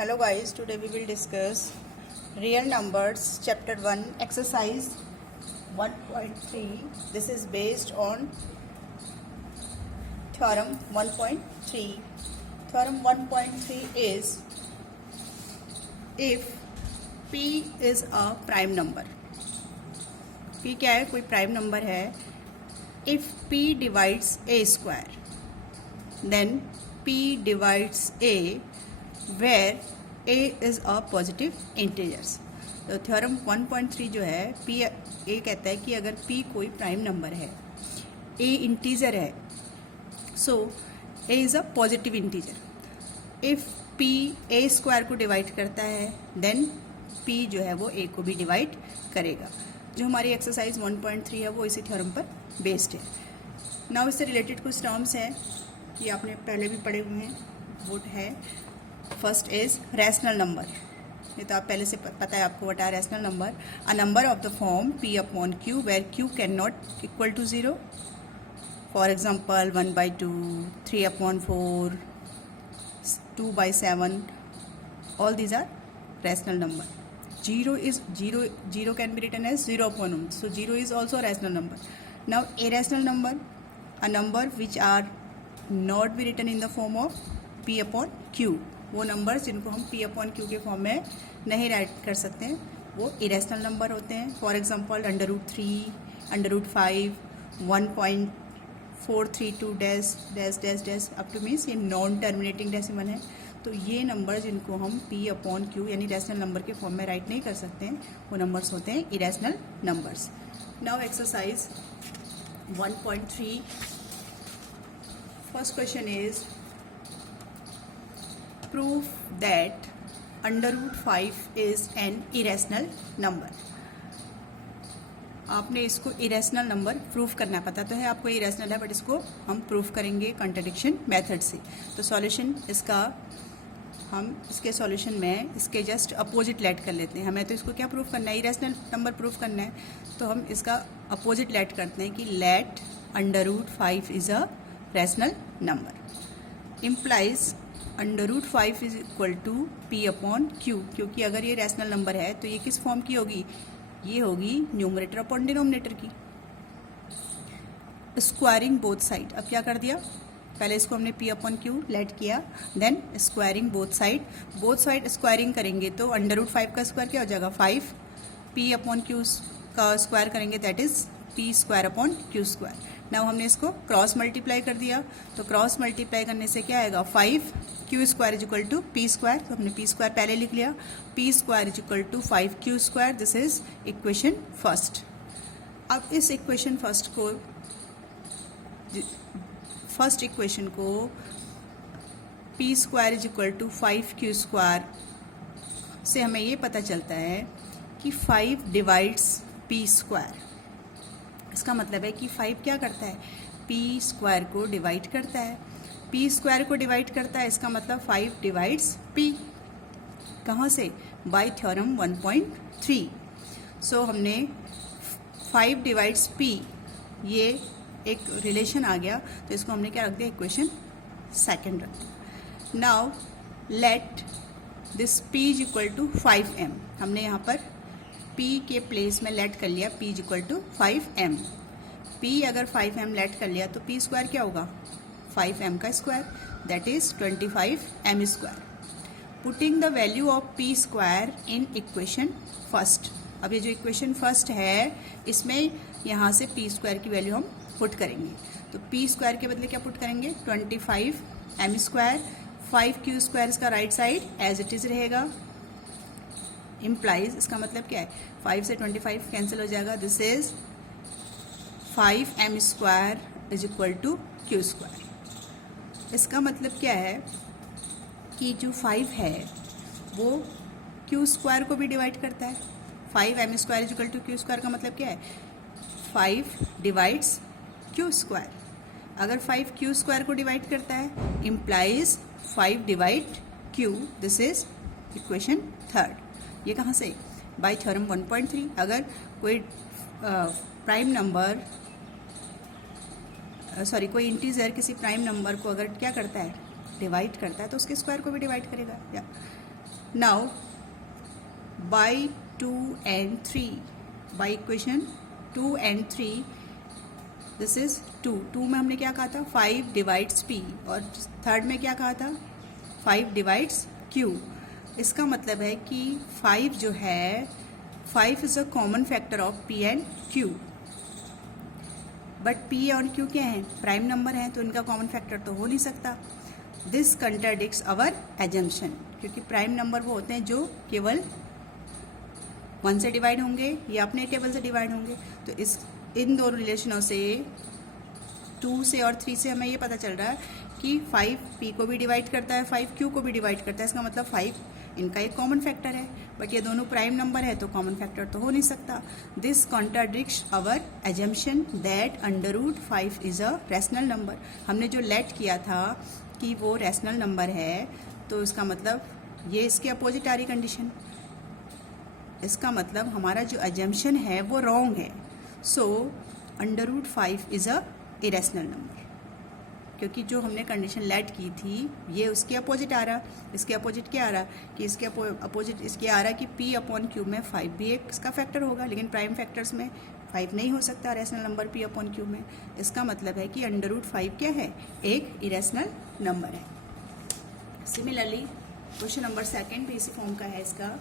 Hello guys, today we will discuss real numbers chapter 1 exercise 1.3. This is based on theorem 1.3. Theorem 1.3 is if p is a prime number. p क्या है? कोई prime number है. if p divides a square then p divides a where a is a positive integers. तो theorem 1.3 जो है p a कहता है कि अगर p कोई प्राइम नंबर है, a इंटीजर है, सो a is a positive integer. If p a square को डिवाइड करता है देन p जो है वो a को भी डिवाइड करेगा. जो हमारी एक्सरसाइज 1.3 है वो इसी थ्योरम पर बेस्ड है. नाउ इससे रिलेटेड कुछ टर्म्स हैं कि आपने पहले भी पढ़े हुए हैं. वो है फर्स्ट इज रैशनल नंबर. ये तो आप पहले से पता है आपको. What are rational number? A number of the form p upon q where q can not equal to 0. For example 1/2, 3/4, 2/7. All these are rational number. Zero can be written as 0/1. So 0 is also a rational number. Now irrational number, a number which are not be written in the form of p upon q. वो numbers जिनको हम p upon q के form में नहीं right कर सकते हैं वो इरेशनल नंबर होते हैं. For example √3, √5, 1.432 dash dash dash dash up two means ये नॉन टर्मिनेटिंग डेसिमल है. तो ये नंबर जिनको हम p अपॉन q यानी रैशनल नंबर के फॉर्म में राइट नहीं कर सकते हैं वो नंबर्स होते हैं irrational numbers. Now exercise 1.3. First question is prove that √5 is an irrational number. आपने इसको इरेशनल नंबर प्रूफ करना. पता तो है आपको इरेशनल है बट इसको हम प्रूफ करेंगे कॉन्ट्रडिक्शन मेथड से. तो सॉल्यूशन इसका हम इसके सॉल्यूशन में इसके जस्ट अपोजिट लेट कर लेते हैं. हमें तो इसको क्या प्रूफ करना है? इरेशनल नंबर प्रूफ करना है. तो हम इसका अपोजिट लेट करते हैं कि let √5 is a rational number. Implies √5 is equal to p upon q. क्योंकि अगर ये रैशनल नंबर है तो ये किस फॉर्म की होगी? ये होगी न्यूमरेटर अपॉन डिनोमिनेटर की. Squaring both side. अब क्या कर दिया? पहले इसको हमने p अपॉन q लेट किया, then squaring both side. Both side squaring करेंगे तो √5 का स्क्वायर क्या हो जाएगा? 5. p अपॉन q का स्क्वायर करेंगे that is p square upon q square. Now हमने इसको क्रॉस मल्टीप्लाई कर दिया. तो क्रॉस मल्टीप्लाई करने से क्या आएगा? 5 q square is equal to p square. तो हमने p स्क्वायर पहले लिख लिया. p square is equal to 5q square. This is equation first. अब इस इक्वेशन फर्स्ट इक्वेशन को p square is equal to 5q square से हमें ये पता चलता है कि 5 डिवाइड्स p स्क्वायर. इसका मतलब है कि 5 क्या करता है? p स्क्वायर को डिवाइड करता है. p स्क्वायर को डिवाइड करता है इसका मतलब 5 डिवाइड्स p. कहाँ से? Bye theorem 1.3. सो हमने 5 डिवाइड्स p ये एक रिलेशन आ गया. तो इसको हमने क्या रख दिया? इक्वेशन सेकेंड रख दिया. Now let this p is equal to 5m. हमने यहाँ पर p के प्लेस में लेट कर लिया p is equal to 5m. p अगर 5m लेट कर लिया तो p स्क्वायर क्या होगा? 5m का square that is 25m square. Putting the value of p square in equation first. अब ये जो इक्वेशन फर्स्ट है इसमें यहाँ से p स्क्वायर की वैल्यू हम पुट करेंगे. तो p स्क्वायर के बदले क्या पुट करेंगे? 25m square. 5q स्क्वायर इसका right side as it is रहेगा. इम्प्लाइज इसका मतलब क्या है? 5 से 25 कैंसिल हो जाएगा. This is 5m square is equal to q square. इसका मतलब क्या है कि जो 5 है वो q स्क्वायर को भी डिवाइड करता है. 5m square is equal to q square का मतलब क्या है? 5 डिवाइड्स q स्क्वायर. अगर 5 q स्क्वायर को डिवाइड करता है implies 5 divide q. This is equation third. ये कहाँ से? Bye theorem 1.3. अगर कोई प्राइम नंबर कोई इंटीजर किसी प्राइम नंबर को अगर क्या करता है? डिवाइड करता है तो उसके स्क्वायर को भी डिवाइड करेगा. या now by 2 and 3, by equation 2 and 3, this is 2 में हमने क्या कहा था 5 डिवाइड्स p, और थर्ड में क्या कहा था 5 डिवाइड्स q। इसका मतलब है कि 5 जो है 5 is a common factor of p and q, but p और q क्या हैं प्राइम नंबर हैं, तो इनका कॉमन फैक्टर तो हो नहीं सकता। दिस कंट्राडिक्ट्स आवर एजम्पशन, क्योंकि प्राइम नंबर वो होते हैं जो केवल 1 से डिवाइड होंगे या अपने टेबल से डिवाइड होंगे। तो इन दोनों रिलेशनों से 2 से और 3 से हमें ये पता चल रहा है कि 5 p को भी डिवाइड करता है, 5 q को भी डिवाइड करता है। इसका मतलब 5 इनका एक कॉमन फैक्टर है, बट ये दोनों प्राइम नंबर है तो कॉमन फैक्टर तो हो नहीं सकता। This contradicts our assumption that √5 is a rational number. हमने जो लेट किया था कि वो रैशनल नंबर है, तो इसका मतलब ये इसके अपोजिट आ रही कंडीशन। इसका मतलब हमारा जो एजम्पशन है वो रॉन्ग है। सो √5 इज अ इरेशनल नंबर, क्योंकि जो हमने कंडीशन लेट की थी ये उसके अपोजिट आ रहा। इसके अपोजिट क्या आ रहा कि इसके अपोजिट इसके आ रहा कि p अपॉन q में 5 भी एक इसका फैक्टर होगा, लेकिन प्राइम फैक्टर्स में 5 नहीं हो सकता rational number p upon q में। इसका मतलब है कि √5 क्या है एक इरेशनल नंबर है। सिमिलरली क्वेश्चन नंबर 2 भी इसी फॉर्म का है। इसका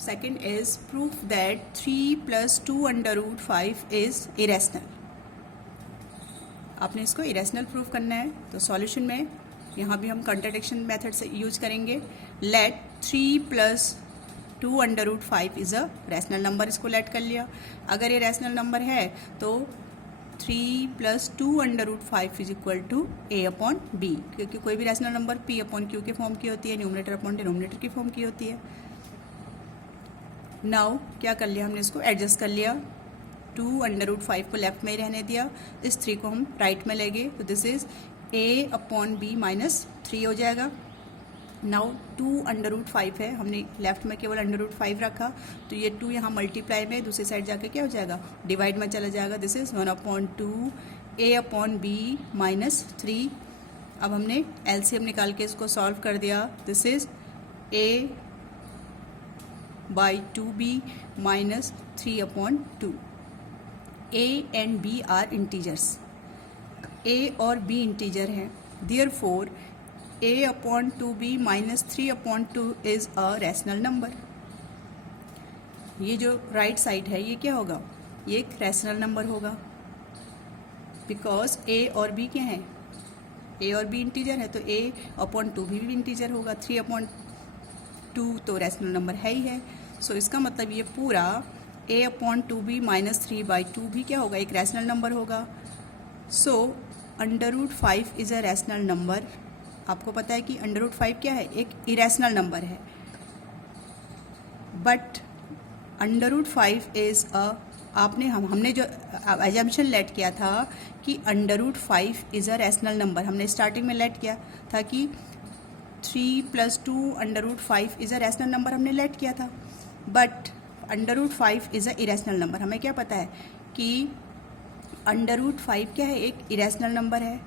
second is proof that 3 + 2 √5 is irrational. आपने इसको इरेशनल प्रूफ करना है, तो सॉल्यूशन में यहाँ भी हम कंट्राडिक्शन मेथड से यूज करेंगे। Let 3 + 2 √5 is a rational number, इसको लेट कर लिया। अगर ये रैशनल नंबर है तो 3 + 2 √5 is equal to a upon b, क्योंकि कोई भी rational number p upon q के फॉर्म की होती है, न्यूमरेटर अपॉन डिनोमिनेटर की फॉर्म की होती है। नाउ क्या कर लिया हमने, इसको एडजस्ट कर लिया। 2 √5 को लेफ्ट में ही रहने दिया, इस 3 को हम राइट में ले गए, तो this is a upon b -3 हो जाएगा। नाउ 2 √5 है, हमने लेफ्ट में केवल √5 रखा, तो ये 2 यहाँ मल्टीप्लाई में दूसरी साइड जाके क्या हो जाएगा डिवाइड में चला जाएगा। This is 1/2 a upon b -3। अब हमने एलसीएम निकाल के इसको सॉल्व कर दिया। This is a by 2b -3/2। a and b are integers, a और b इंटीजर हैं, therefore a upon 2b -3/2 is a rational number। ये जो राइट साइड है ये क्या होगा, ये एक रैशनल नंबर होगा, बिकॉज a और b क्या हैं, a और b इंटीजर है, तो a अपॉन 2b भी इंटीजर होगा, 3/2 तो रैशनल नंबर है ही है। सो इसका मतलब ये पूरा a अपॉन 2b -3/2 भी क्या होगा एक रैशनल नंबर होगा। सो √5 इज़ अ रैशनल नंबर। आपको पता है कि √5 क्या है एक इरेशनल नंबर है, बट √5 इज़ अ हमने जो एजम्पशन लेट किया था कि √5 इज़ अ रैशनल नंबर, हमने स्टार्टिंग में लेट किया था कि 3 + 2 √5 इज़ अ रैशनल नंबर हमने लेट किया था, but √5 is a irrational number. हमें क्या पता है कि √5 क्या है एक इरेशनल नंबर है।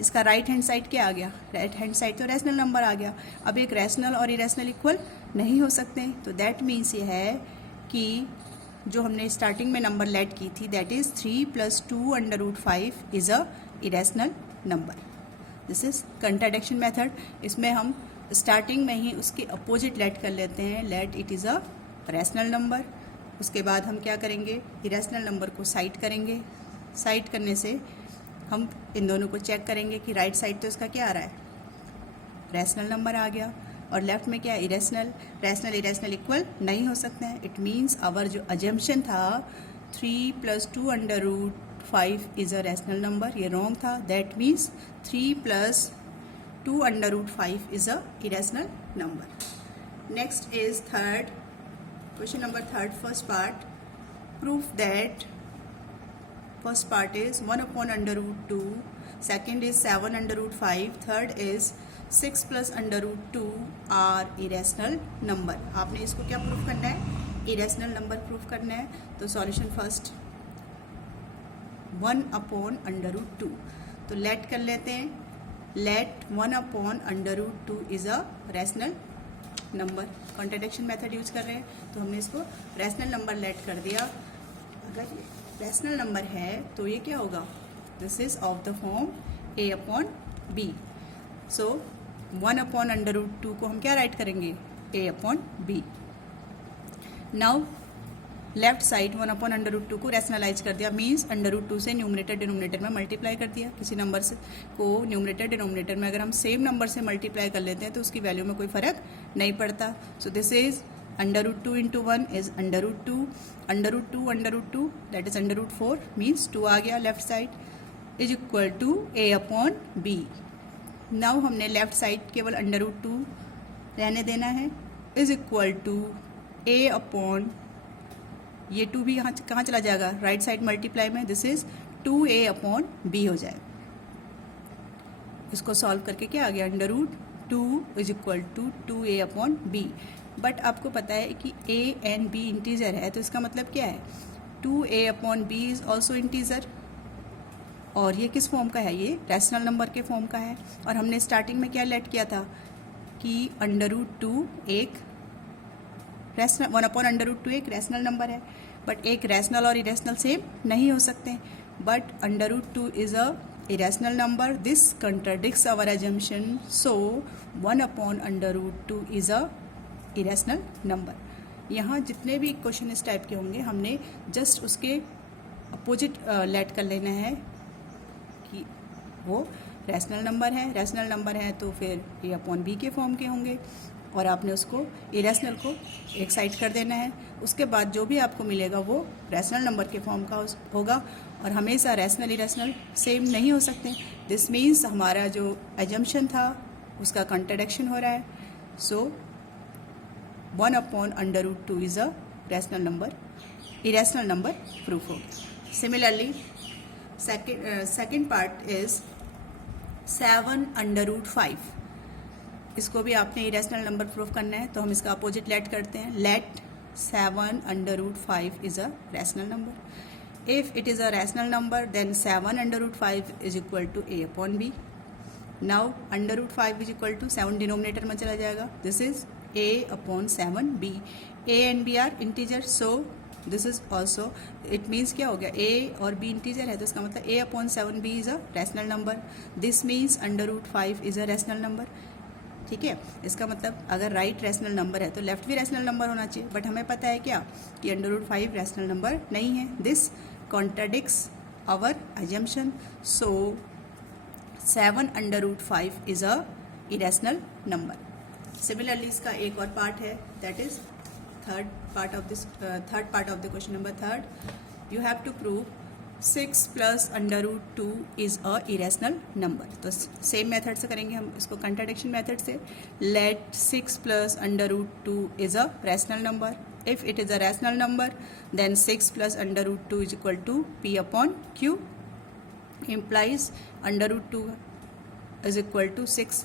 इसका राइट हैंड साइड क्या आ गया, राइट हैंड साइड तो रैशनल नंबर आ गया। अब एक रैशनल और इरेशनल इक्वल नहीं हो सकते, तो दैट मीन्स ये है कि जो हमने स्टार्टिंग में नंबर लेट की थी that is 3 + 2 √5 is a irrational number. This is contradiction method. इसमें हम स्टार्टिंग में ही उसके अपोजिट लेट कर लेते हैं, let it is a rational number. उसके बाद हम क्या करेंगे, इरेशनल नंबर को साइड करेंगे। साइड करने से हम इन दोनों को चेक करेंगे कि राइट साइड तो इसका क्या आ रहा है रैशनल नंबर आ गया, और लेफ्ट में क्या इरेशनल। रैशनल इरेशनल इक्वल नहीं हो सकते हैं। इट मीन्स आवर जो अजम्पशन था 3 + 2 √5 इज़ अ रैशनल नंबर, ये रॉन्ग था। That means 3 + 2 √5 is a irrational number. Next is third, question number 3, first part. Proof that first part is 1/√2, second is 7/5, third is 6 + √2 are irrational number. आपने इसको क्या proof करना है, irrational number proof करना है। तो सॉल्यूशन फर्स्ट 1/√2, तो late कर लेते हैं let 1/√2 is a rational number. Contradiction method use कर रहे हैं तो हमने इसको रैशनल नंबर लेट कर दिया। अगर ये रैशनल नंबर है तो ये क्या होगा, this is of the form a/b। सो 1/√2 को हम क्या राइट करेंगे, a/b। नाउ लेफ्ट साइड 1/√2 को रैशनलाइज कर दिया, मीन्स √2 से न्यूमरेटर डिनोमिनेटर में मल्टीप्लाई कर दिया। किसी नंबर से को न्यूमरेटर डिनोमिनेटर में अगर हम सेम नंबर से मल्टीप्लाई कर लेते हैं तो उसकी वैल्यू में कोई फर्क नहीं पड़ता। So this is √2 into 1 is √2, √2 that is √4 means 2 आ गया left side, is equal to a/b। Now हमने लेफ्ट साइड केवल √2 रहने देना है, इज इक्वल टू a/, ये 2 भी यहाँ कहाँ चला जाएगा, राइट साइड मल्टीप्लाई में, दिस इज 2a/b हो जाए। इसको सॉल्व करके क्या आ गया, √2 is equal to 2a/b। But आपको पता है कि a एंड b इंटीजर है, तो इसका मतलब क्या है, 2a/b इज ऑल्सो इंटीजर। और ये किस फॉर्म का है, ये रैशनल नंबर के फॉर्म का है। और हमने स्टार्टिंग में क्या लेट किया था कि √2 एक रैशनल 1/√2 एक रैशनल नंबर है, बट एक रैशनल और इरेशनल सेम नहीं हो सकते। But √2 is a irrational number, this contradicts our assumption, so 1/√2 is a irrational number। यहाँ जितने भी क्वेश्चन इस टाइप के होंगे हमने जस्ट उसके अपोजिट लेट कर लेना है कि वो रैशनल नंबर है। रैशनल नंबर है तो फिर a/b के फॉर्म के होंगे और आपने उसको इरेशनल को एक साइड कर देना है। उसके बाद जो भी आपको मिलेगा वो रैशनल नंबर के फॉर्म का होगा और हमेशा रैशनल इरेशनल सेम नहीं हो सकते। दिस मीन्स हमारा जो एजम्पशन था उसका कॉन्ट्रडिक्शन हो रहा है। So 1/√2 is a rational number, irrational number proof हो। Similarly second part is 7/5। इसको भी आपने इरेशनल नंबर प्रूफ करना है तो हम इसका अपोजिट लेट करते हैं। Let 7/5 is a rational number. If it is a rational number, then 7/5 is equal to a/b. Now √5 is equal to 7 denominator में चला जाएगा, this is a/7b। a and b are integer, so this is also, it means क्या हो गया, a और b integer है तो इसका मतलब a/7b is a rational number। This means √5 is a rational number। ठीक है, इसका मतलब अगर राइट रैशनल नंबर है तो लेफ्ट भी रैशनल नंबर होना चाहिए, बट हमें पता है क्या कि √5 रैशनल नंबर नहीं है। This contradicts our assumption, so 7/5 is a irrational number। Similarly इसका एक और पार्ट है, that is third part of the question number 3rd। you have to prove 6 + √2 is a irrational number। तो सेम मेथड से करेंगे हम इसको, कंट्राडिक्शन मेथड से। Late 6 + √2 is a rational number। If it is a rational number, then 6 + √2 is equal to p/q, implies √2 is equal to 6।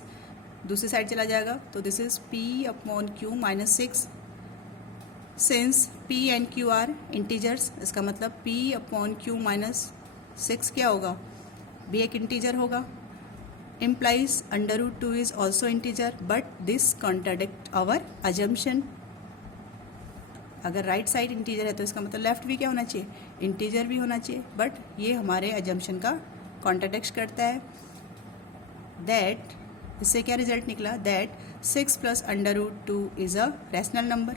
दूसरी side चला जाएगा तो this is p/q - 6। Since p and q are integers, इसका मतलब p/q - 6 क्या होगा, भी एक इंटीजर होगा। implies √2 is also integer, but this contradict our assumption। अगर राइट साइड इंटीजर है तो इसका मतलब लेफ्ट भी क्या होना चाहिए, इंटीजर भी होना चाहिए, बट ये हमारे अजम्पशन का कॉन्ट्रडिक्ट करता है। दैट, इससे क्या रिजल्ट निकला, that 6 + √2 is a rational number.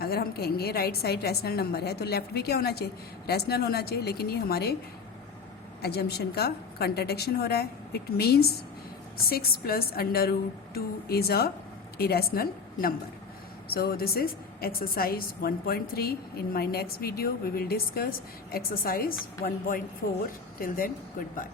अगर हम कहेंगे राइट साइड रैशनल नंबर है तो लेफ्ट भी क्या होना चाहिए, रैशनल होना चाहिए, लेकिन ये हमारे अजम्पशन का कॉन्ट्रडिक्शन हो रहा है। It means 6 + √2 is a irrational number. So this is exercise 1.3. In my next video we will discuss exercise 1.4. Till then, goodbye.